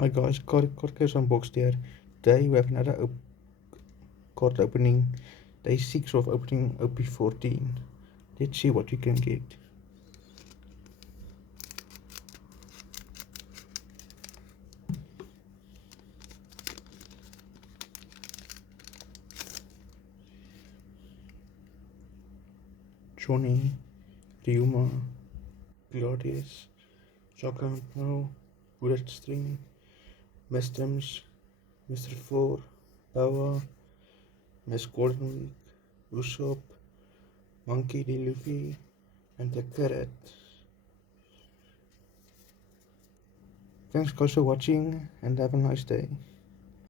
Hi guys, card case unboxed here. Today we have another card opening. Day 6 of opening OP14. Let's see what we can get. Johnny, Ryuma, Gladius, Shotgun Pro, Bullet String, Mistems, Mr. 4, Power, Miss Golden Week, Usopp, Monkey D. Luffy, and the Carrot. Thanks guys for watching and have a nice day.